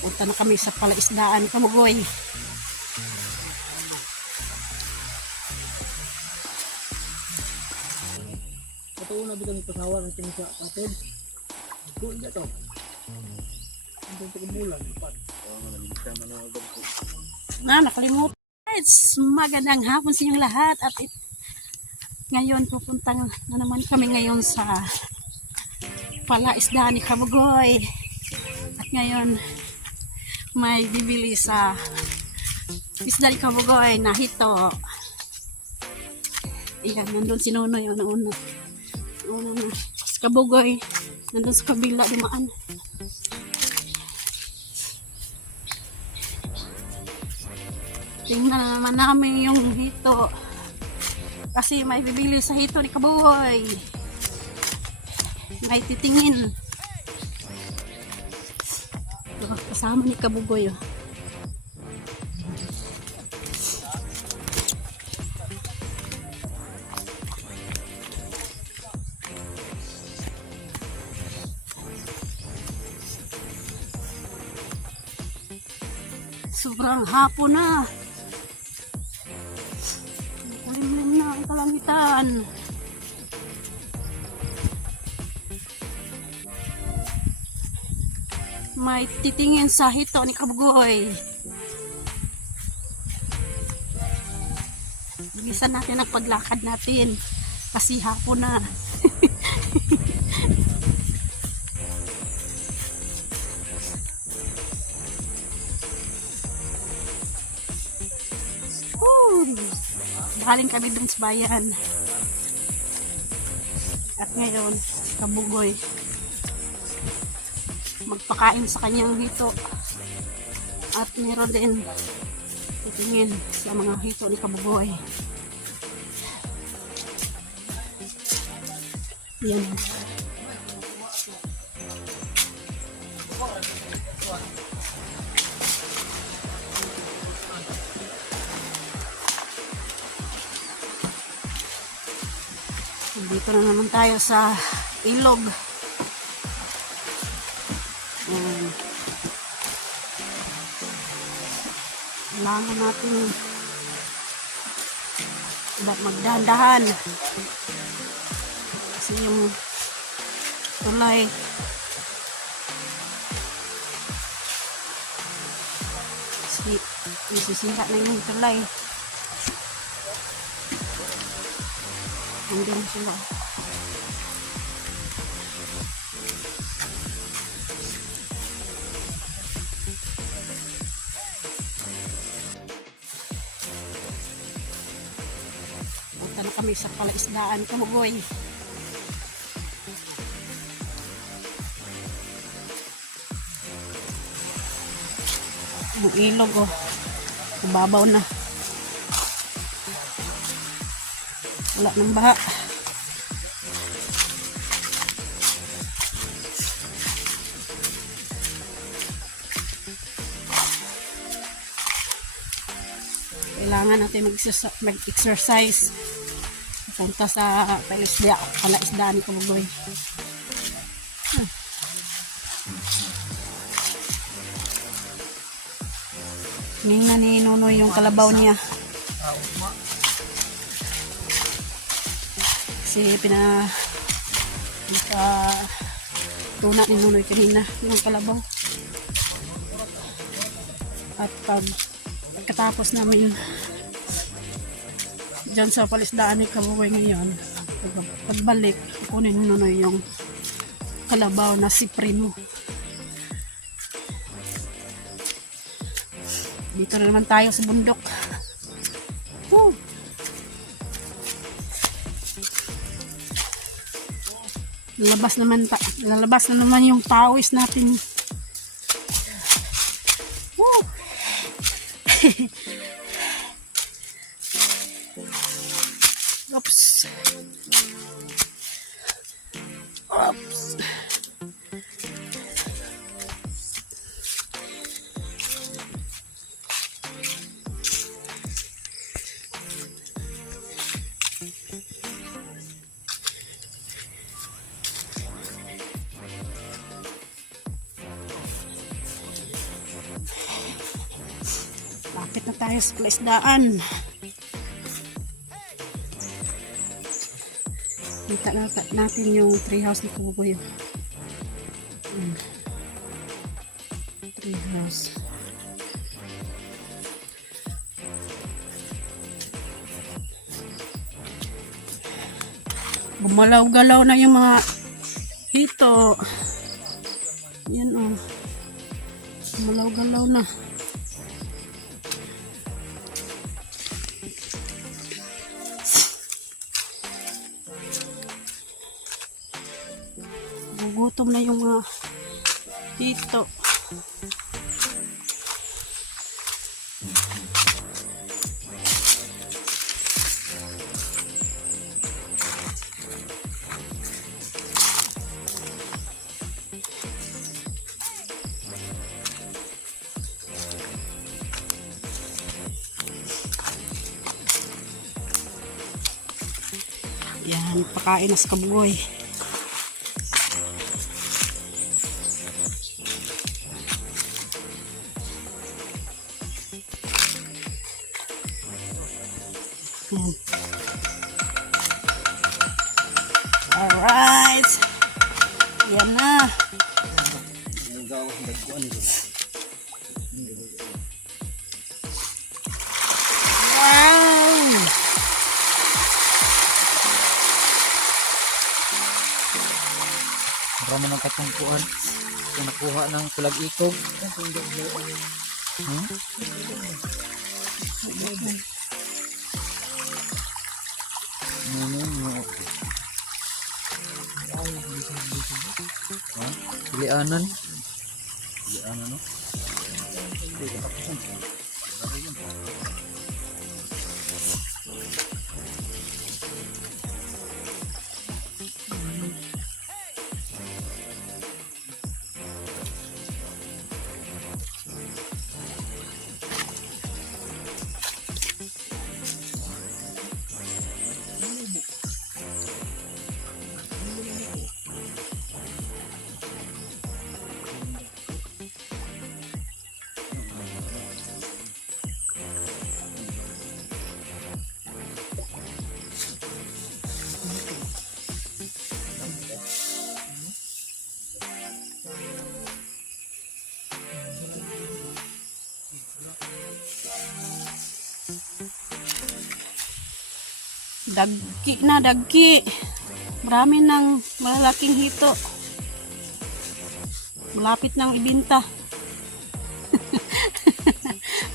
Punta na kami sa palaisdaan, Kamugoy. Patuon na dito ng pasawa ng tingin sa patid. Doon niya to. Ang ito kumulan. Nakalimutan. It's magandang hapon sa inyong lahat. At ngayon pupunta na naman kami ngayon sa palaisdaan ni Kamugoy. At ngayon may bibili sa isda ni Kamugoy na hito. Ayan, nandun si Nonoy. Una na. Sa Kamugoy. Nandun sa kabila, dumaan. Tingnan na naman namin yung hito. Kasi may bibili sa hito ni Kamugoy. May titingin. Ito, kasama ni Kamugoy. Oh. Sobrang hapon na. Kulimlim na ang kalangitan. May titingin sa hito ni Kamugoy. Bilisan natin ang paglakad natin. Kasi hapon na. Galing kami dun sa bayan. At ngayon, Kamugoy magpakain sa kanyang hito. At meron din titingin sa mga hito ni Kamugoy. Yan. Dito na naman tayo sa ilog. Kailangan natin magdahan-dahan. Kasi yung tulay nasisira na yung tulay. Hanggang sila. Punta na kami sa palaisdaan, Kamugoy. Ang ilog, oh. Nababaw na. Wala ng baha. Kailangan natin mag-exercise. Punta sa palaisdaan ni Kamugoy. Tingnan ni Nonoy yung kalabaw niya. Kasi tuna ni Nonoy kanina yung kalabaw. At pagkatapos namin dyan sa palaisdaan ni Kamugoy ngayon, pagbalik kunin ni Nonoy yung kalabaw na si Primo. Dito na naman tayo sa bundok. Woo! Lalabas na naman yung pawis natin. Woo! Oops. Oops. Akit na tayo sa palaisdaan. Kita natin yung treehouse ni Kabugoy. Treehouse. Gumalaw-galaw na yung mga hito. Yan o. Gumalaw-galaw na. Gugutom na yung mga hito. Yan, pakain na sa Kabugoy. Yan. Alright. Yan na. Wow. Marami ng katungkuan. Kung nakuha ng kulag ikog. Pilianan. Pilianan, no? Dagki na, dagki. Marami ng malalaking hito. Malapit nang ibinta.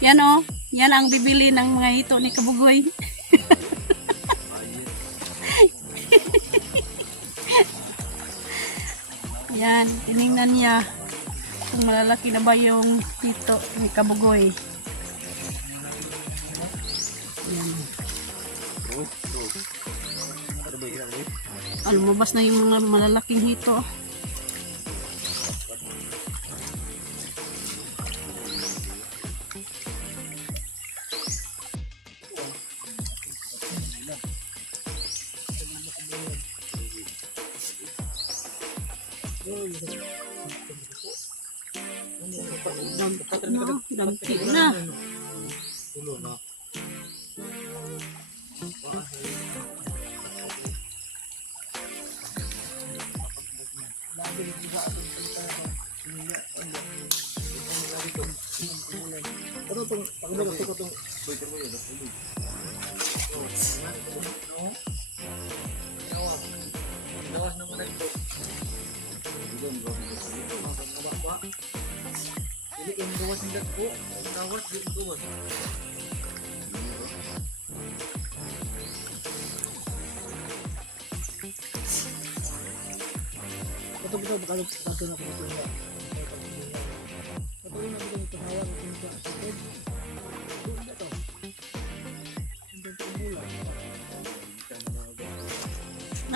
Yan o. Yan ang bibili ng mga hito ni Kabugoy. Yan. Tinignan niya kung malalaki na ba yung hito ni Kabugoy. Yan. Lumabas na yung mga malalaking hito. Dangki na.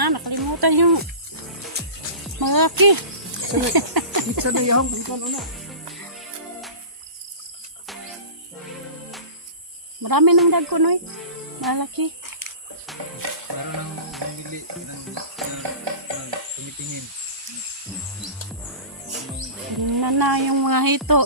Nakalimutan yung malaki. Pizza na yung na. Marami ng dagko, Noy. Malaki. Parang bumili ng tumitingin. Tingnan na yung mga hito.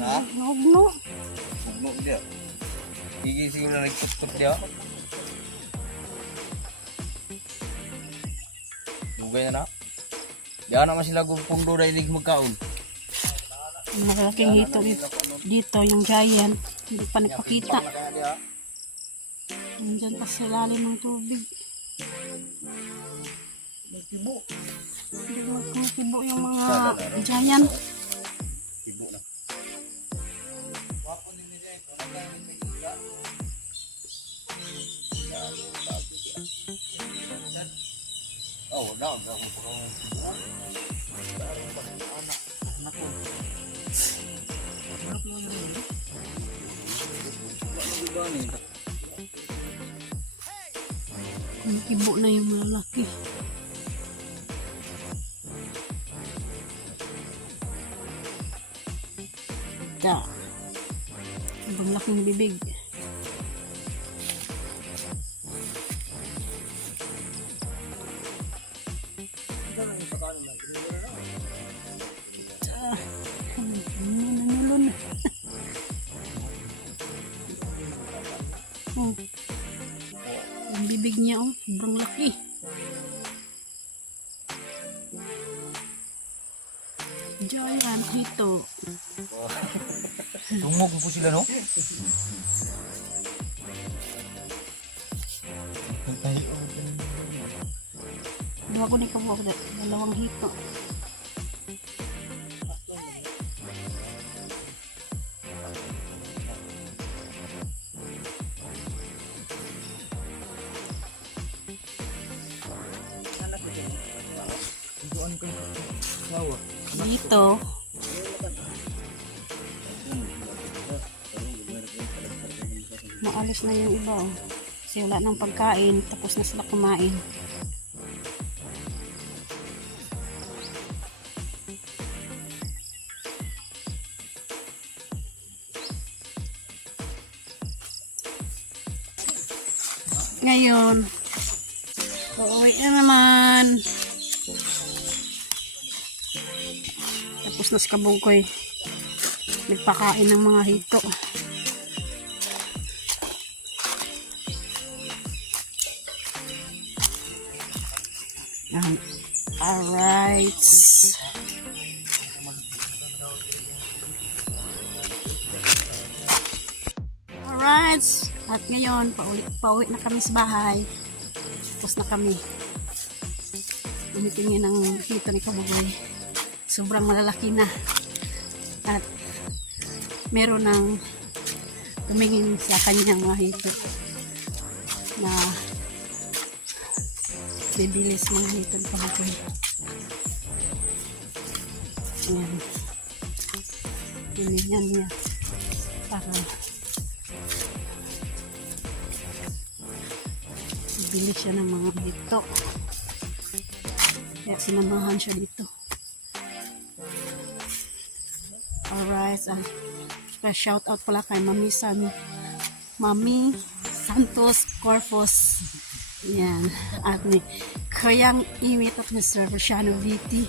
Ha? Nahugno. Ugno dia. Gigi siguro nagkut-kut dia. Dugay na na. Diyan naman sila pundo dahil magkaon. Ang malaking hito dito, yung giant. Hindi pa nagpakita. Nandyan pa sa ilalim ng tubig. Hindi magkukibo yung mga giant. Ibu na. Oh, down. Kumikibo na yung malalaki. Da. Ibang laking bibig. Nanulon. Oh. Ang bibig niya, oh, sobrang laki. Giant hito. Tungog po sila, no? Dua ko ni kabuk, dalawang hito. Dito, maalis na yung iba, oh. Kasi wala nang pagkain, tapos na sila kumain. Ngayon, uuwi na naman. Tapos na si Kabungkoy nagpakain ng mga hito. Yan. Alright. Alright. At ngayon, pauwi na kami sa bahay. Tapos na kami. Umitingin ng hito ni Kabugoy. Sobrang malalaki na. At meron ng tumingin sa kanyang mga hito na bibilis mga hito ni Kabugoy. Ayan. Tinignan niya para bibilis siya ng mga hito. Kaya sinamahan siya dito. Alright, shout out pala kay Mami Santos Corpus. Yan. At ni Kayang Imit at Mr. Luciano Viti.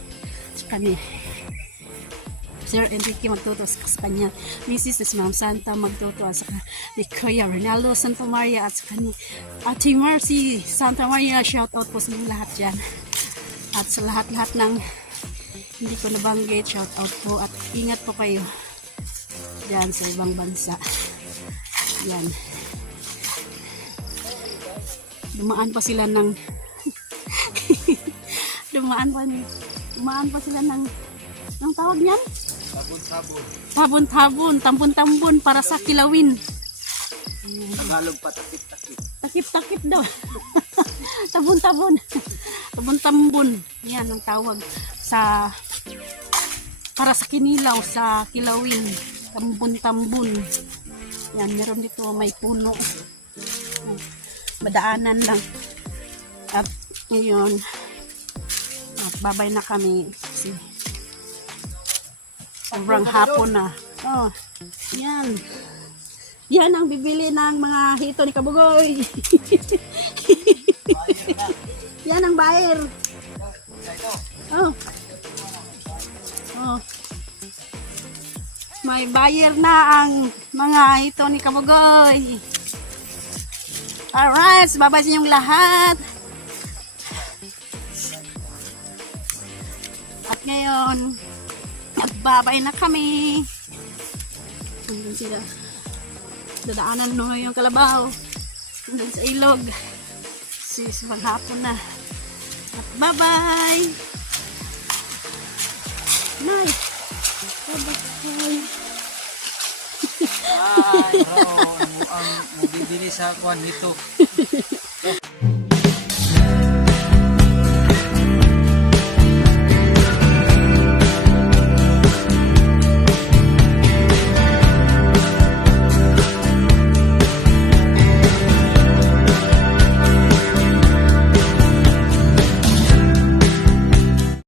Tsaka ni Sir Enrique magtuto sa kanya. Mrs. na si Ma'am Santa magtuto at saka ni Kuya Ronaldo Santa Maria at saka ni Ate Marcy Santa Maria. Shout out po sa lahat dyan. At sa lahat-lahat ng hindi ko nabanggit, shout out po at ingat po kayo dyan sa ibang bansa. Yan. Dumaan pa sila ng dumaan pa sila ng anong tawag niyan? Tabon-tabon, tambon-tambon para sa kilawin. Tagalog pa, takip-takip. Takip-takip daw. Tabon-tabon. Tabon-tambon. Yan ang tawag sa para sa kinilaw, sa kilawin. Tambon-tambon. Yan, meron dito may puno. Madaanan lang. At ngayon, babay na kami. Kasi sobrang hapon na. Oh, yan. Yan ang bibili ng mga hito ni Kabugoy. Yan ang buyer. Oh. Oh. May buyer na ang mga ito ni Kabugoy. Alright, so babay sa inyong lahat. At ngayon, nagbabay na kami. Hanggang sila. Dadaanan no yung kalabaw. Hanggang sa ilog. Sis, maghapon na. At bye-bye. Nice. Bye-bye. Ay, ang mabibili sa kuan nito.